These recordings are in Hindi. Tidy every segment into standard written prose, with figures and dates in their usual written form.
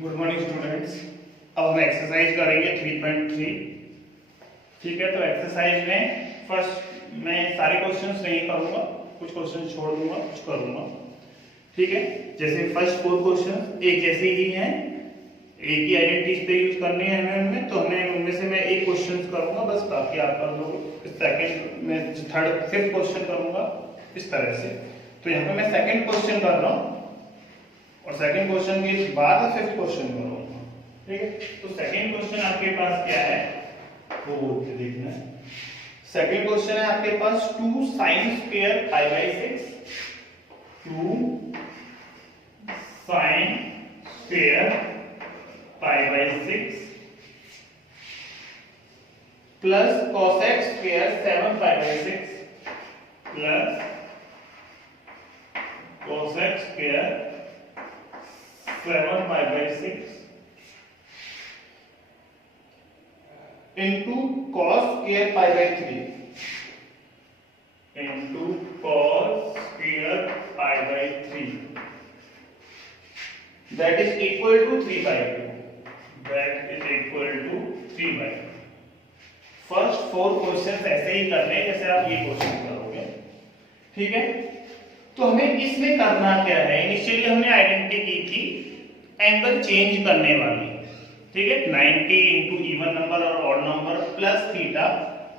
Good morning students. अब हम एक्सरसाइज करेंगे 3.3। ठीक है, तो एक्सरसाइज में फर्स्ट मैं सारे क्वेश्चंस नहीं करूंगा, कुछ क्वेश्चन छोड़ दूंगा, कुछ करूंगा। ठीक है, जैसे फर्स्ट 4 क्वेश्चन एक जैसे ही हैं, एक ही आइडेंटिटीज पे यूज करने हैं हमें उनमें, तो हमें उनमें से मैं एक क्वेश्चन करूंगा बस, बाकी आप कर दोगे। सेकंड में थर्ड 5th क्वेश्चन करूंगा इस तरह से। तो यहाँ पे मैं सेकंड क्वेश्चन कर रहा हूँ और सेकंड क्वेश्चन के बाद 5th क्वेश्चन करूंगा। ठीक है, तो सेकंड क्वेश्चन आपके पास क्या है वो बोल के देखना है। सेकंड क्वेश्चन है आपके पास 2 sin square pi by 6, 2 sin square pi by 6 plus cosec square 7 pi by 6 plus cosec square 7 pi by 6 into cos square pi by 3 into cos square pi by 3 that is equal to 3 by 2, that is equal to 3 by 2। First 4 questions ऐसे ही करने हैं जैसे आप ये क्वेश्चन करोगे। ठीक है, तो हमें इसमें करना क्या है, इनिशियली हमने आइडेंटिटी की थी एंगल चेंज करने वाली। ठीक है, 90 इंटू इवन नंबर और odd number plus theta,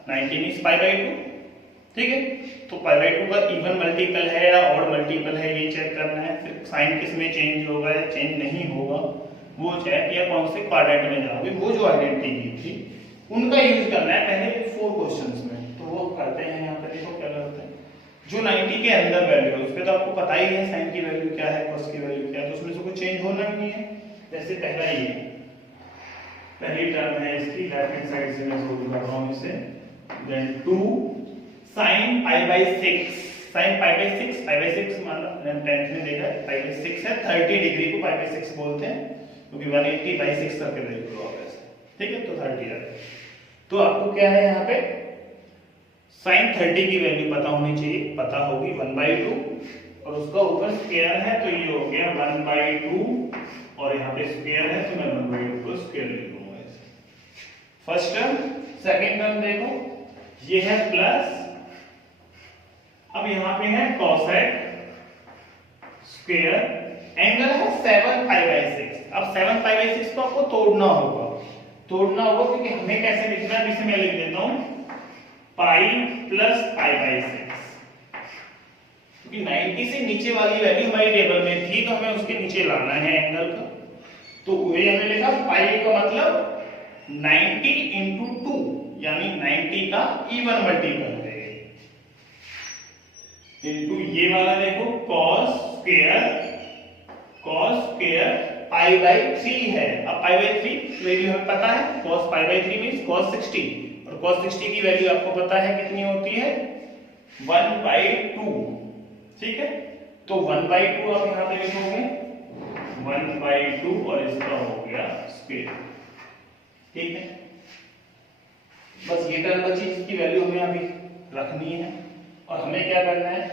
90 means pi by 2। ठीक है, तो पाई बाय 2 का इवन मल्टीपल है या ऑड मल्टीपल है ये चेक करना है। फिर साइन किस में चेंज होगा या चेंज नहीं होगा वो चेक, या कौन से क्वाड्रेंट में जाओगे, वो जो आइडेंटिटी की थी उनका यूज करना है पहले 4 क्वेश्चंस में। तो वो करते हैं, यहाँ पे देखो क्या करते हैं। जो 90 के अंदर वैल्यू है उस पे तो आपको पता ही है साइन की वैल्यू क्या है, cos की वैल्यू क्या है, तो उसमें से कुछ चेंज होना नहीं है। जैसे पहला ये पहली टर्म है इसकी, लेफ्ट हैंड साइड से मैं सोल्व कर रहा हूं इसे। Then 2 sin pi by 6, sin pi by 6, pi by 6 मान लो 10th में देखा है, पाई बाय 6 है, 30 डिग्री को पाई बाय 6 बोलते हैं क्योंकि 180 बाय 6 करके देख लो आप ऐसे। ठीक है, तो 30 आ गया। तो आपको क्या है यहाँ पे sin 30 की वैल्यू पता होनी चाहिए, पता होगी 1/2 और उसका ऊपर स्क्वायर है तो ये हो गया 1/2 और यहाँ पे स्क्वायर है तो मैं 1/2 को स्क्वायर लिख लूंगा ऐसे। First term. सेकंड टर्म देखो ये है प्लस, अब यहाँ पे है cosec स्क्वायर, एंगल है 7 पाई बाय 6। अब 7 पाई बाय 6 को आपको तोड़ना होगा क्योंकि हमें कैसे लिखना है, इसे मैं लिख देता हूं पाई प्लस पाई बाय 6, क्योंकि 90 से नीचे वाली वैल्यू हमारी टेबल में थी तो हमें उसके नीचे लाना है एंगल का। तो वही हमने लिखा पाई का मतलब 90 इंटू 2 यानी 90 का इवन मल्टीपल है इंटू ये वाला देखो cos स्क्वायर पाई बाय 3 है। अब पाई बाय 3 वैल्यू हमें पता है, cos pi by 3 means cos 60 और cos 60 की वैल्यू आपको पता है कितनी होती है 1/2। ठीक है, तो 1/2 आप यहां पे लिखोगे 1/2 और इसका हो गया स्क्वायर। ठीक है, बस ये टर्म बची जिसकी वैल्यू हमें अभी रखनी है और हमें क्या करना है,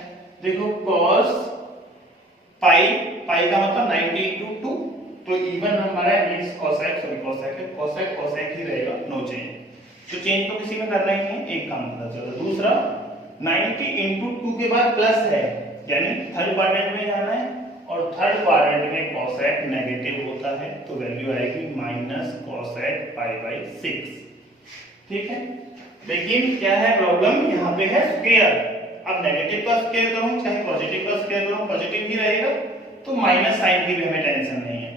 देखो cos पाई का मतलब 90 इंटू 2 तो इवन नंबर है मींस cosec ही रहेगा, नो चेंज। तो चेंज तो किसी में करना ही नहीं है, एक काम पता चला। दूसरा 90 इंटू 2 के बाद प्लस है यानी थर्ड क्वाड्रेंट में जाना है और थर्ड क्वाड्रेंट में cosec नेगेटिव होता है तो वैल्यू आएगी माइनस cosec पाई बाय 6। ठीक है, लेकिन क्या है प्रॉब्लम, यहाँ पे है स्क्वायर। अब नेगेटिव का स्क्वायर करूं चाहे पॉजिटिव का स्क्वायर करूं पॉजिटिव ही रहेगा, तो माइनस साइन की भी हमें टेंशन नहीं है।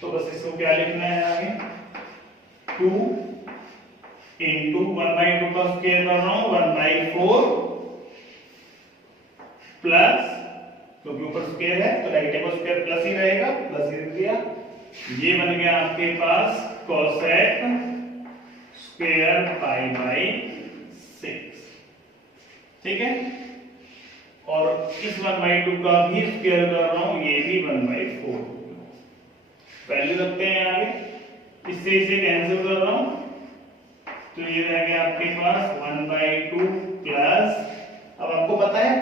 तो बस इसको क्या लिखना है आगे 2 इंटू 1/2 का स्क्वायर कर रहा हूं 1/4 प्लस, क्योंकि ऊपर स्क्वायर है तो नेगेटिव का स्क्वायर प्लस ही रहेगा, प्लस ही दिया। ये बन गया आपके पास cosec स्क्वायर पाई बाय 6। ठीक है, और इस 1/2 का भी स्क्वायर कर रहा हूं, ये भी 1/4। वैल्यू रखते हैं आगे, इससे इसे कैंसिल कर रहा हूं तो ये रह गया आपके पास 1/2 प्लस, अब आपको पता है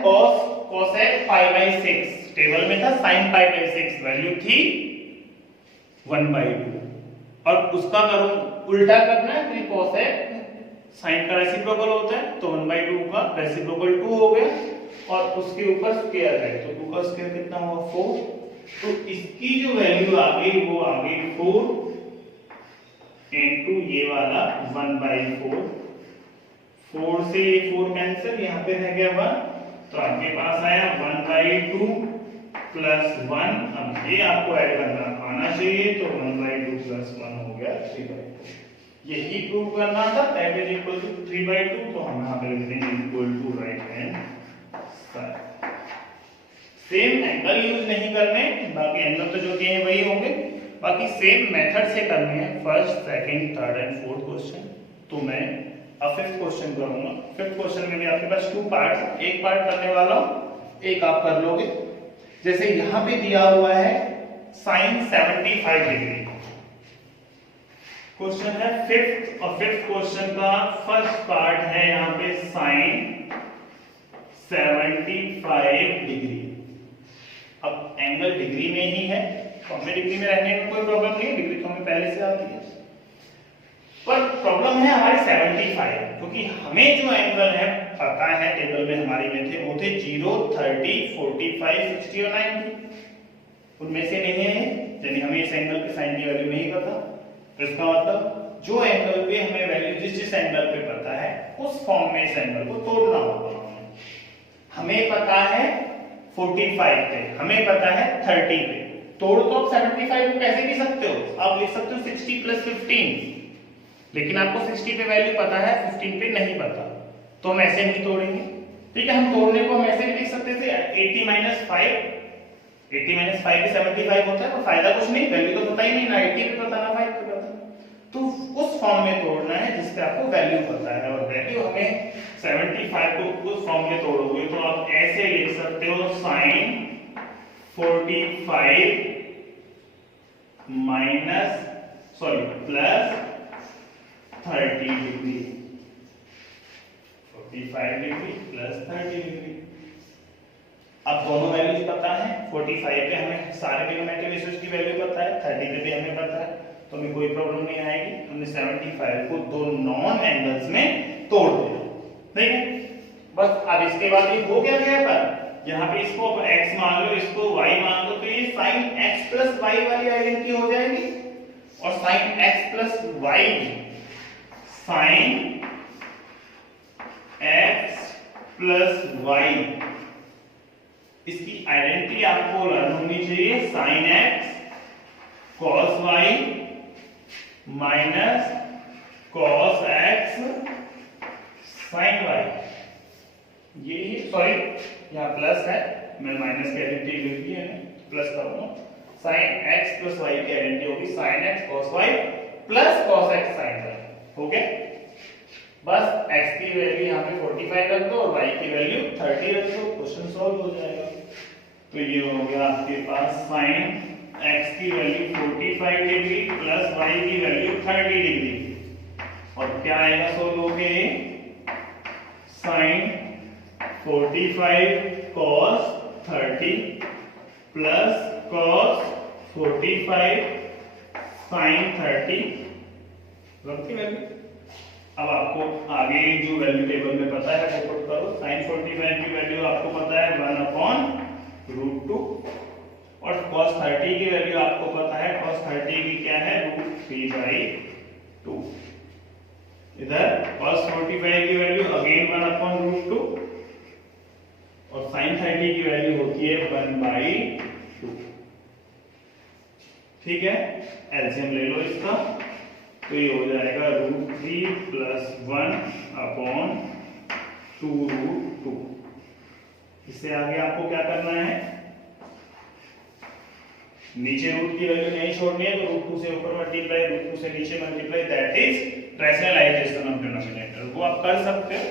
cosec पाई बाय 6 टेबल में था sin पाई बाय 6 वैल्यू थी 1/2 और उसका करो उल्टा करना है तो कोसेक साइन का रेसिप्रोकल होता है तो 1/2 का रेसिप्रोकल 2 हो गया और उसके ऊपर स्क्वायर है तो 2 का स्क्वायर कितना हुआ 4 तो इसकी जो वैल्यू आ गई वो आ गई 4 इनटू ये वाला 1/4 4 से ये 4 कैंसिल यहाँ पे रह गया 1 तो आपके पास आया 1/2 प्लस 1 अब ये आपको ऐड करना आना चाहिए तो 1/2 प्लस 1 हो गया 3/2 यही प्रूव करना था दैट इज इक्वल टू 3/2 तो हम यहाँ पे लिख देंगे equal to right hand side same angle use नहीं करने बाकी एंगल तो जो दिए हैं वही होंगे बाकी सेम मेथड से करने हैं first second third and fourth question तो मैं अब फिफ्थ क्वेश्चन करूंगा फिफ्थ क्वेश्चन में भी आपके पास 2 पार्ट्स एक पार्ट करने वाला हूं एक आप कर लोगे जैसे यहां पे दिया हुआ है sin 75 डिग्री क्वेश्चन है फिफ्थ और फिफ्थ क्वेश्चन का फर्स्ट पार्ट है यहां पे sin 75 डिग्री अब एंगल डिग्री में ही है तो हमें डिग्री में रहने में कोई प्रॉब्लम नहीं है डिग्री तो हमें पहले से आती है पर प्रॉब्लम है हमारी 75 क्योंकि हमें जो एंगल है पता है टेबल में हमारी में थे वो थे 0 30 45 60 और 90 उनमें से नहीं है यानी हमें इस एंगल के साइन की वैल्यू नहीं पता तो इसका मतलब जो एंगल पे हमें वैल्यू जिस एंगल पे पता है उस फॉर्म में इस एंगल को तोड़ना होगा हमें पता है 45 पे हमें पता है 30 पे तोड़ तो आप 75 को कैसे भी सकते हो आप लिख सकते हो 60 प्लस 15 लेकिन आपको 60 पे वैल्यू पता है 15 पे नहीं पता तो हम ऐसे नहीं तोड़ेंगे ठीक है हम तोड़ने को हम ऐसे भी लिख सकते थे 80 माइनस 5 पे 75 होता है तो फायदा कुछ नहीं वैल्यू तो पता ही नहीं ना 80 पे पता ना 5 पे पता तो उस फॉर्म में तोड़ना है जिसपे आपको वैल्यू पता है और वैल्यू हमें 75 को उस फॉर्म में तोड़ोगे तो आप ऐसे लिख सकते हो sin 45 minus plus 30 degree 45 degree plus 30 degree अब दोनों वैल्यूज पता है 45 पे हमें सारे ट्रिग्नोमेट्रिक रेशियोज की वैल्यू पता है 30 पे भी हमें पता है तो हमें कोई प्रॉब्लम नहीं आएगी हमने 75 को दो नॉन एंगल्स में तोड़ दिया ठीक है बस अब इसके बाद ये हो गया क्या पर यहाँ पे इसको x मान लो इसको y मान लो तो ये sin x plus y वाली आइडेंटिटी हो जाएगी और sin x plus y sin x plus y इसकी आइडेंटिटी आपको लर्न होनी चाहिए sin x cos y minus cos x sin y ये ही सॉरी यहाँ प्लस है मैं माइनस की आइडेंटिटी लिख दी है प्लस करूंगा sin x plus y की आइडेंटिटी होगी sin x cos y plus cos x sin y हो गया बस x की वैल्यू यहाँ पे 45 रख दो और y की वैल्यू 30 रख दो क्वेश्चन सॉल्व हो जाएगा तो ये हो गया आपके पास sin x की वैल्यू 45 डिग्री प्लस y की वैल्यू 30 डिग्री और क्या आएगा सोल्व होके sin 45 cos 30 plus cos 45 sin 30 रखती वैल्यू अब आपको आगे जो वैल्यू टेबल में पता है वो पुट करो sin 45 की वैल्यू आपको पता है 1/√2 और cos 30 की वैल्यू आपको पता है cos 30 की क्या है √3/2 इधर cos 45 की वैल्यू अगेन 1/√2 और sin 30 की वैल्यू होती है 1/2 ठीक है एलसीएम ले लो इसका तो ये हो जाएगा √3 + 1/2√2 इससे आगे आपको क्या करना है नीचे रूट की वैल्यू नहीं छोड़नी है तो √2 से ऊपर मल्टीप्लाई √2 से नीचे multiply that is rationalisation of denominator वो आप कर सकते हो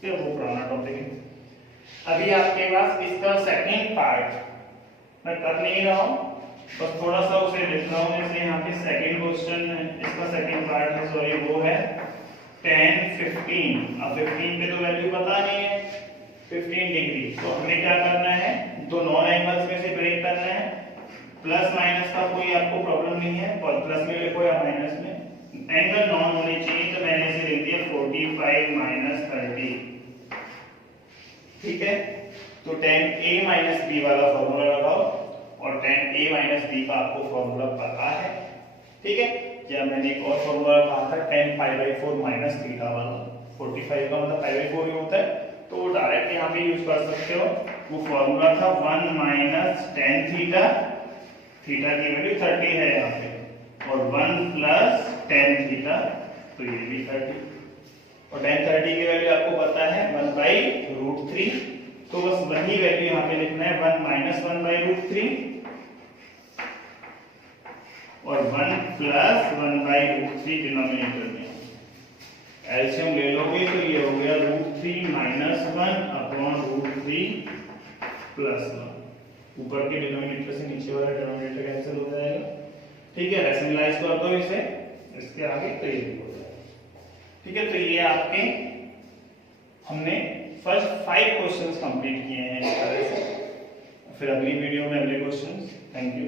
फिर वो पुराना टॉपिक है अभी आपके पास इसका सेकंड पार्ट मैं कर नहीं रहा हूं बस थोड़ा सा उसे लिख रहा हूं जैसे यहाँ पे सेकंड क्वेश्चन है इसका सेकंड पार्ट है सॉरी वो है 10 15 अब 15 पे तो वैल्यू पता नहीं है 15 डिग्री तो हमें क्या करना है दो नॉन एंगल्स में से ब्रेक करना है प्लस माइनस का कोई आपको प्रॉब्लम नहीं है, और प्लस में लिखो या माइनस में, एंगल नॉन होने चाहिए, तो मैंने इसे लिख दिया 45 माइनस 30। ठीक है, तो tan a माइनस बी वाला फॉर्मूला लगाओ, और tan a माइनस बी का आपको फॉर्मूला पता है। ठीक है, या मैंने एक और फॉर्मूला कहा था tan pi by 4 minus theta वाला, 45 का मतलब पाई बाई 4 ही होता है, तो वो डायरेक्ट यहाँ पे यूज कर सकते हो। वो फॉर्मूला था 1 माइनस tan थीटा, थीटा की वैल्यू 30 है यहाँ पे, और 1 प्लस tan थीटा, तो ये भी 30, और tan 30 की वैल्यू आपको पता है 1 बाई रूट 3, तो बस वही वैल्यू यहाँ पे लिखना है 1 माइनस 1 बाई रूट 3 और 1 प्लस 1 बाई रूट 3 डिनोमिनेटर में। एलसीएम ले लोगे तो ये हो गया root 3 minus 1 upon root 3 plus 1, ऊपर के डिनोमिनेटर से नीचे वाला डिनोमिनेटर कैंसिल हो जाएगा। ठीक है, रैशनलाइज कर दो इसे, इसके आगे तो ये हो जाएगा। ठीक है, तो ये आपके हमने फर्स्ट 5 क्वेश्चंस कंप्लीट किए हैं इस तरह से। फिर अगली वीडियो में अगले क्वेश्चंस। Thank you.